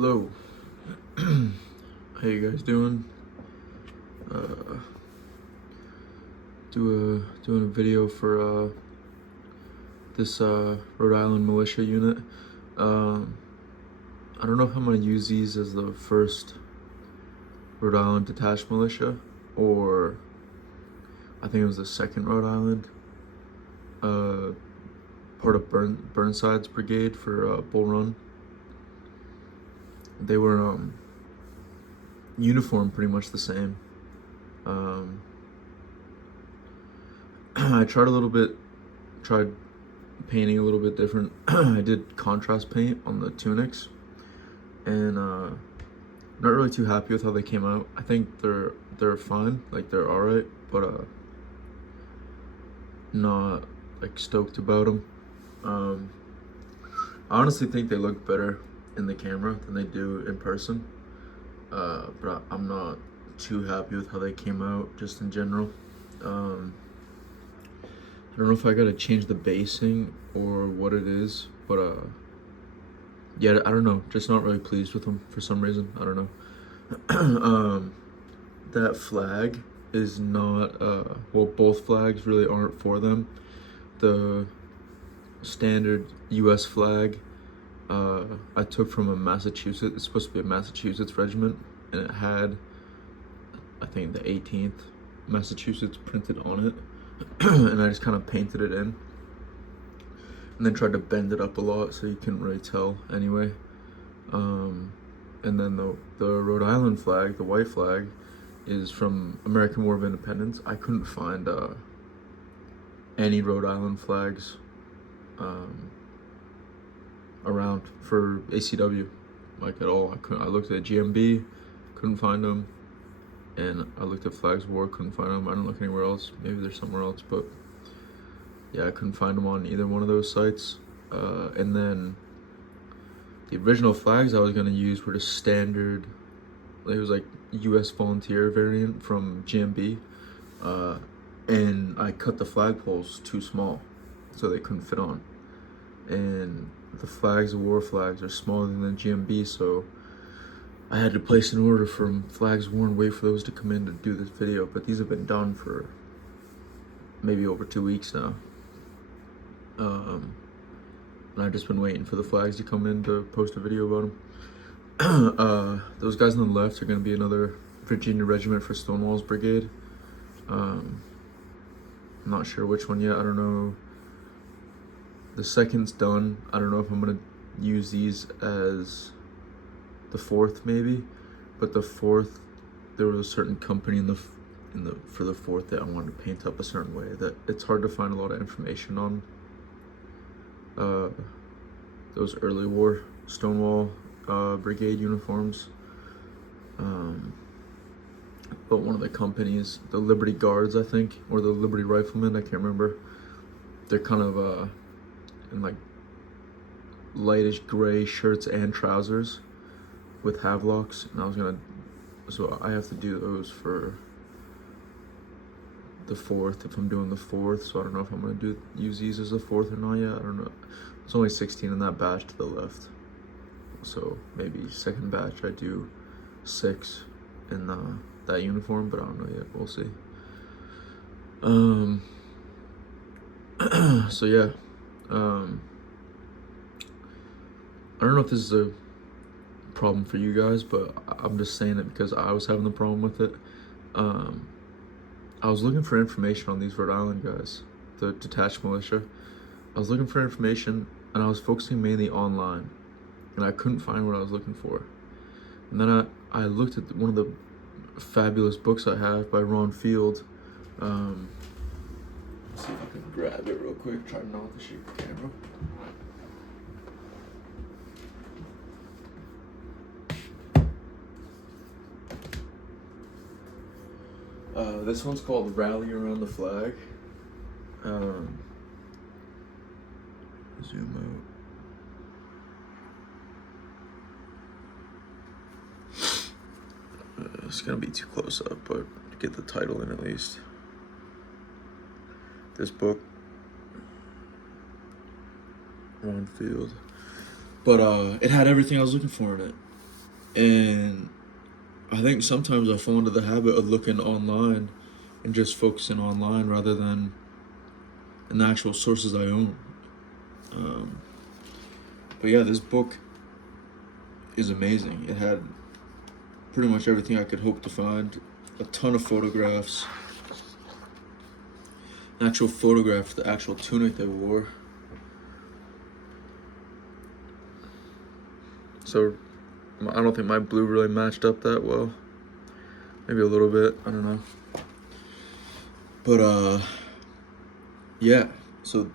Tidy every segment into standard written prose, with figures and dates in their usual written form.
Hello. How you guys doing? Uh, doing a video for this Rhode Island militia unit. I don't know if I'm gonna use these as the first Rhode Island detached militia, or I think it was the second Rhode Island, part of Burnside's brigade for Bull Run. They were uniform pretty much the same. I tried painting a little bit different. I did contrast paint on the tunics, and not really too happy with how they came out. I think they're fine, like they're all right, but not like stoked about them. I honestly think they look better in the camera than they do in person, but I'm not too happy with how they came out just in general. I don't know if I gotta change the basing or what it is, but yeah, I don't know, just not really pleased with them for some reason. I don't know. That flag is not well, both flags really aren't for them. The standard US flag I took from a Massachusetts, it's supposed to be a Massachusetts regiment, and it had, I think, the 18th Massachusetts printed on it. And I just kind of painted it in and then tried to bend it up a lot so you couldn't really tell anyway. And then the Rhode Island flag, the white flag, is from American War of Independence. I couldn't find any Rhode Island flags around for ACW, like at all. I looked at GMB, couldn't find them. And I looked at Flags of War, couldn't find them. I didn't look anywhere else. Maybe they're somewhere else, but yeah, I couldn't find them on either one of those sites. And then the original flags I was gonna use were just standard. It was like U.S. volunteer variant from GMB, and I cut the flagpoles too small, so they couldn't fit on. And the Flags of War flags are smaller than the GMB, so I had to place an order from Flags of War and wait for those to come in to do this video, but these have been done for maybe over 2 weeks now. And I've just been waiting for the flags to come in to post a video about them. Those guys on the left are going to be another Virginia regiment for Stonewall's brigade. I'm not sure which one yet. I don't know. The second's done. I don't know if I'm going to use these as the fourth maybe, but the fourth, there was a certain company for the fourth that I wanted to paint up a certain way that it's hard to find a lot of information on. Those early war Stonewall brigade uniforms, but one of the companies, the Liberty Guards, I think, or the Liberty Riflemen, I can't remember, they're kind of in like lightish gray shirts and trousers with havelocks, and so I have to do those for the fourth if I'm doing the fourth. So I don't know if I'm gonna use these as the fourth or not yet. I don't know. It's only 16 in that batch to the left, so maybe second batch I do 6 in that uniform, but I don't know yet. We'll see. So yeah, I don't know if this is a problem for you guys, but I'm just saying it because I was having the problem with it. I was looking for information on these Rhode Island guys, the detached militia. I was looking for information, and I was focusing mainly online, and I couldn't find what I was looking for. And then I looked at one of the fabulous books I have by Ron Field. Let's see if I can grab it real quick. Try not to shake the camera. This one's called Rally Around the Flag. Zoom out. It's gonna be too close up, but get the title in at least. This book, Ron Field. But it had everything I was looking for in it. And I think sometimes I fall into the habit of looking online and just focusing online rather than in the actual sources I own. Um, but yeah, this book is amazing. It had pretty much everything I could hope to find. A ton of photographs. An actual photograph of the actual tunic they wore. So I don't think my blue really matched up that well. Maybe a little bit, I don't know. But yeah, so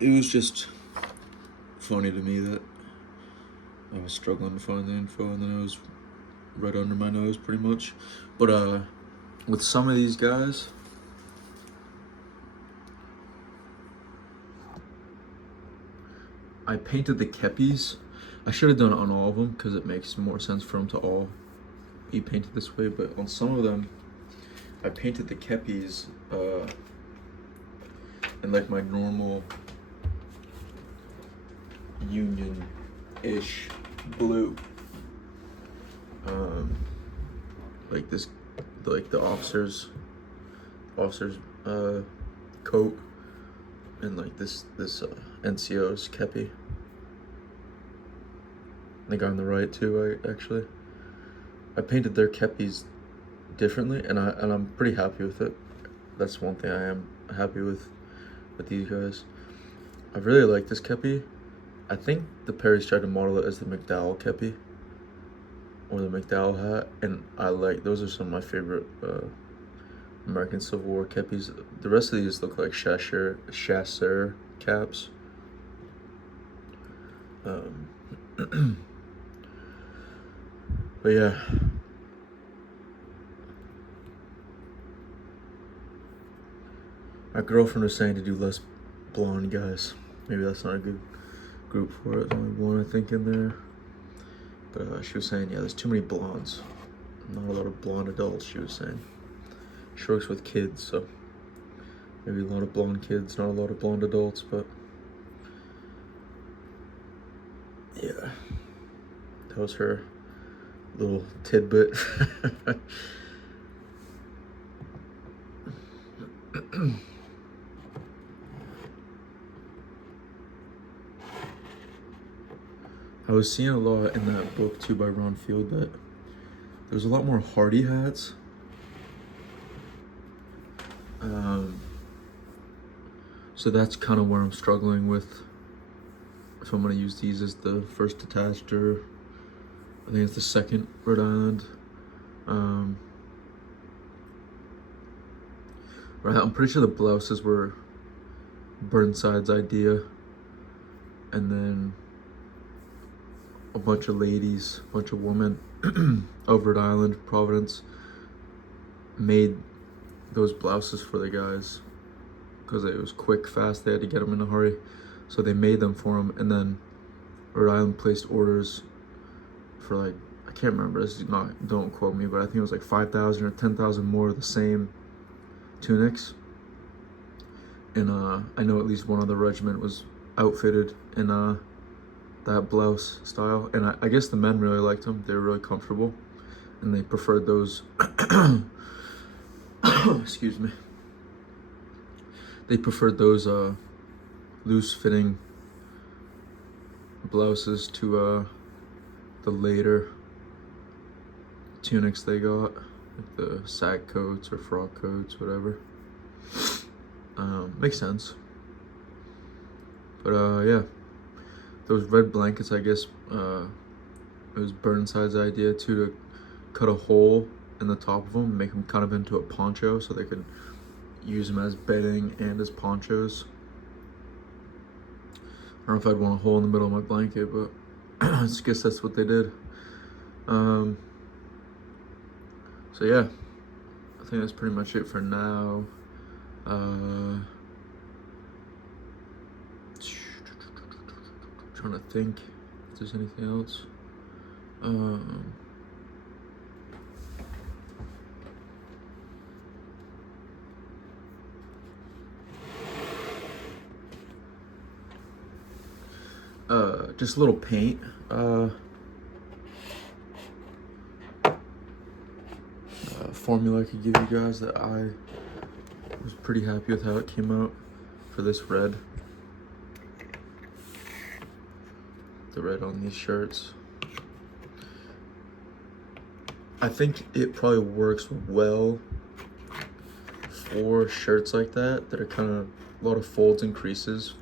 it was just funny to me that I was struggling to find the info and then it was right under my nose pretty much. But with some of these guys, I painted the kepis. I should have done it on all of them because it makes more sense for them to all be painted this way, but on some of them, I painted the kepis in like my normal Union-ish blue. Like this, like the officer's coat, and like this NCO's kepi. The guy on the right too. I painted their kepis differently, and I'm pretty happy with it. That's one thing I am happy with these guys. I really like this kepi. I think the Perrys tried to model it as the McDowell kepi or the McDowell hat, and those are some of my favorite American Civil War kepis. The rest of these look like chasseur caps. But yeah. My girlfriend was saying to do less blonde guys. Maybe that's not a good group for it. There's only one, I think, in there. But she was saying, yeah, there's too many blondes. Not a lot of blonde adults, she was saying. She works with kids, so maybe a lot of blonde kids, not a lot of blonde adults, but yeah. That was her little tidbit. I was seeing a lot in that book too by Ron Field that there's a lot more hardy hats. So that's kind of where I'm struggling with. If I'm gonna use these as the first attached, or I think it's the second Rhode Island. Right, I'm pretty sure the blouses were Burnside's idea, and then a bunch of ladies, a bunch of women of Rhode Island, Providence, made those blouses for the guys because it was quick, fast. They had to get them in a hurry, so they made them for them. And then Rhode Island placed orders for like, I can't remember. This is not, don't quote me, but I think it was like 5,000 or 10,000 more of the same tunics. And I know at least one other regiment was outfitted in that blouse style, and I guess the men really liked them. They were really comfortable, and they preferred those. Excuse me. They preferred those loose-fitting blouses to the later tunics they got, like the sag coats or frock coats, whatever. Makes sense. But yeah, those red blankets, I guess it was Burnside's idea too, to cut a hole in the top of them and make them kind of into a poncho so they could use them as bedding and as ponchos. I don't know if I'd want a hole in the middle of my blanket, but I guess that's what they did. So yeah, I think that's pretty much it for now. Trying to think if there's anything else. just a little paint. Formula I could give you guys that I was pretty happy with how it came out for this red. The red on these shirts. I think it probably works well for shirts like that are kind of a lot of folds and creases.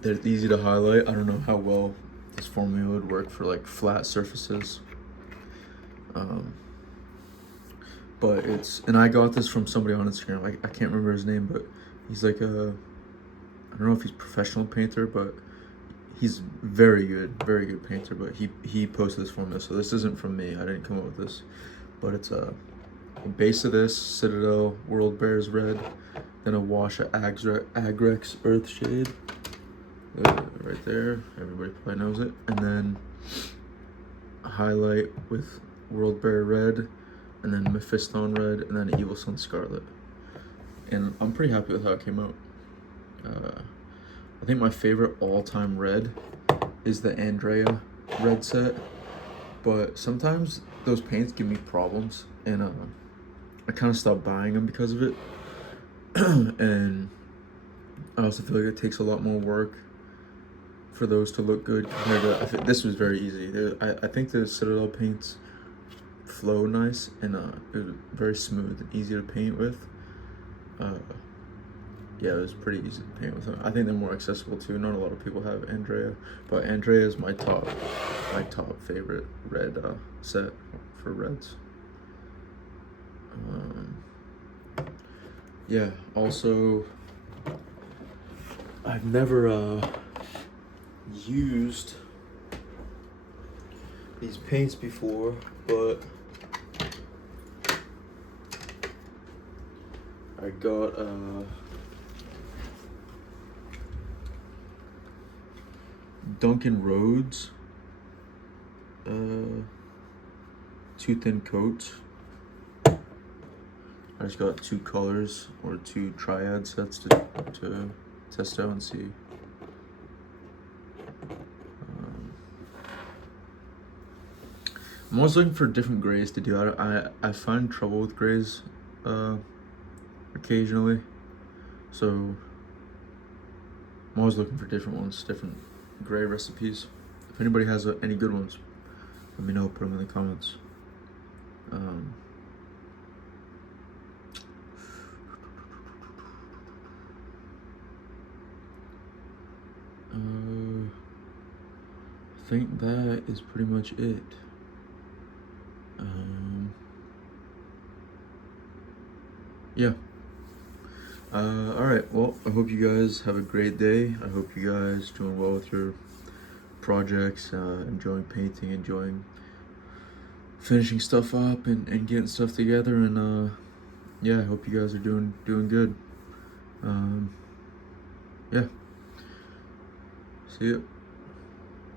They're easy to highlight. I don't know how well this formula would work for like flat surfaces. But and I got this from somebody on Instagram. I can't remember his name, but he's like I don't know if he's a professional painter, but he's very good painter. But he posted this formula, so this isn't from me. I didn't come up with this, but it's the base of this Citadel World Bears red, then a wash of Agrex Earth Shade, right there. Everybody probably knows it, and then a highlight with World Bear red, and then Mephiston red, and then Evil Sun Scarlet. And I'm pretty happy with how it came out. I think my favorite all-time red is the Andrea red set, but sometimes those paints give me problems, and I kind of stopped buying them because of it. And I also feel like it takes a lot more work for those to look good compared to, this was very easy. I think the Citadel paints flow nice, and it was very smooth and easy to paint with. Yeah, it was pretty easy to paint with them. I think they're more accessible too. Not a lot of people have Andrea, but Andrea is my top favorite red set for reds. Yeah, also I've never used these paints before, but I got Duncan Rhodes 2 thin coats. I just got 2 colors or 2 triad sets to test out and see. I'm always looking for different grays to do. I find trouble with grays occasionally, so I'm always looking for different ones, different gray recipes. If anybody has any good ones, let me know. Put them in the comments. I think that is pretty much it. Yeah. Alright, well, I hope you guys have a great day. I hope you guys doing well with your projects, enjoying painting, enjoying finishing stuff up and getting stuff together, and yeah, I hope you guys are doing good. Yeah. See ya.